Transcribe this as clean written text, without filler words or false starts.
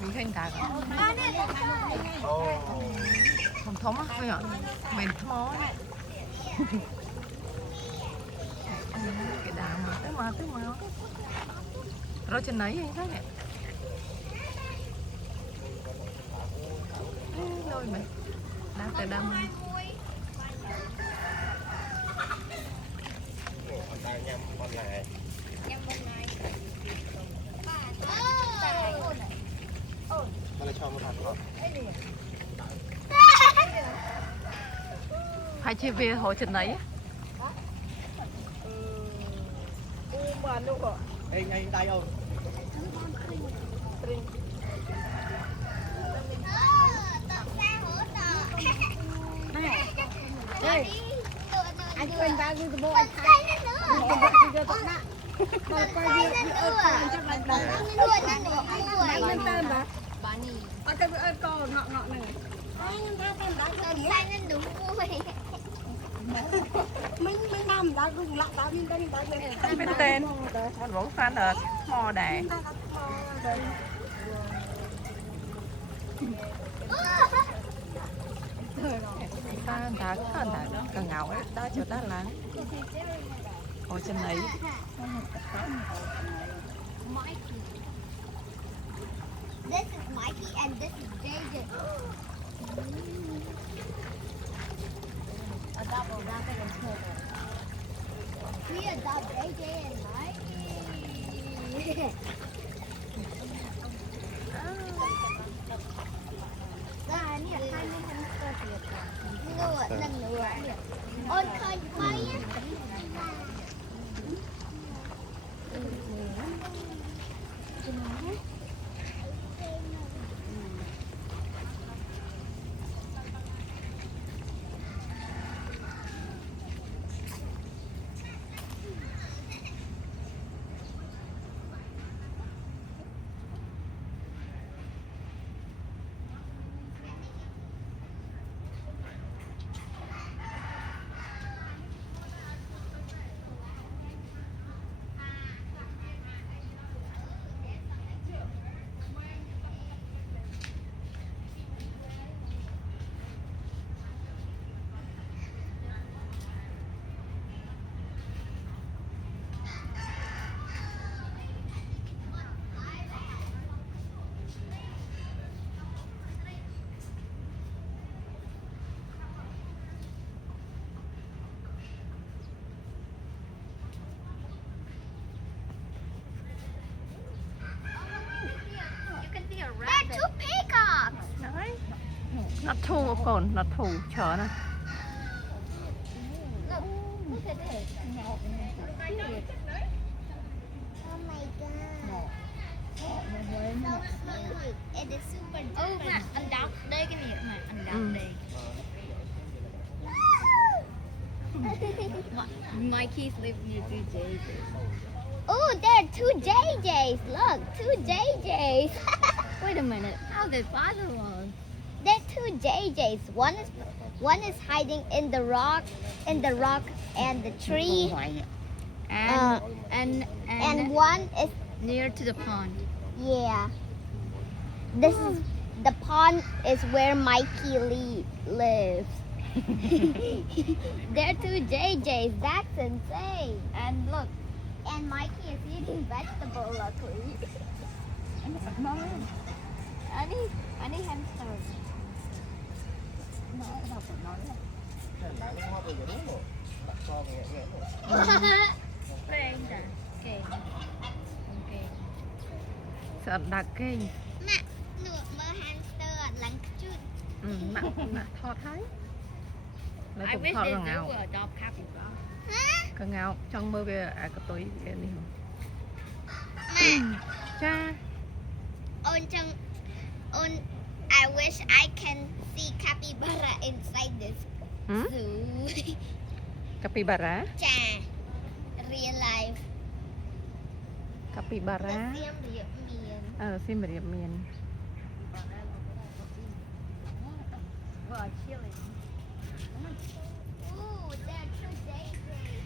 mình khinh cả Ồ. không thống á thôi ạ mình thó này cái đà mà tới mà rồi trên đấy anh thấy nè rồi mày đang tại đam Con ta nhâm con này. Nó là cho một hạt ngọt. hai chị về hồi trên đấy Ê, ngay tay không? Đây. Anh quên ba gửi bộ anh thay. Bây giờ tao đã. Coi việc đi ớt con chắc là đánh lên tên đó. Ở cái ớt con ngọ này. Mình làm đã dùng lại đã đi đây bên tên con vẫn phan ở mò đẻ ta càng ngầu ấy ta cho ta là hồi trên đấy This is Mikey and this is JJ. We adopt JJ and Mikey. Ra nè, hai mươi hamster thiệt. Ngựa, nâng ngựa. Ôn khơi bay á. There are two peacocks. đấy nó thu còn nó thủ chở này Look, look at this. Oh my god. So cute. It is super different. Anh đọc đây cái này mà anh đọc đây. Mikey's living with two JJs. Oh, there are two JJs. Look, two JJs. Wait a minute. How did father was? There are two JJs. One is hiding in the rock and the tree. And one is Near to the pond. yeah. This is the pond is where Mikey lives. There are two JJs. That's insane. And look, And Mikey is eating vegetable tree. any hamster. Okay. sợ đặc kênh Nè, nửa mơ hamster lắng chút. nặng thọt thấy lấy I cũng wish thọt they vào ngào were adopt capybara. cái ngào trong mơ về cái tối cái này Nè, cha on I wish I can see capybara inside this zoo. capybara Chà, real life. capybara Xiêm điệp miền. sim riệp miền Well, chilling. Ooh, there are two JJs.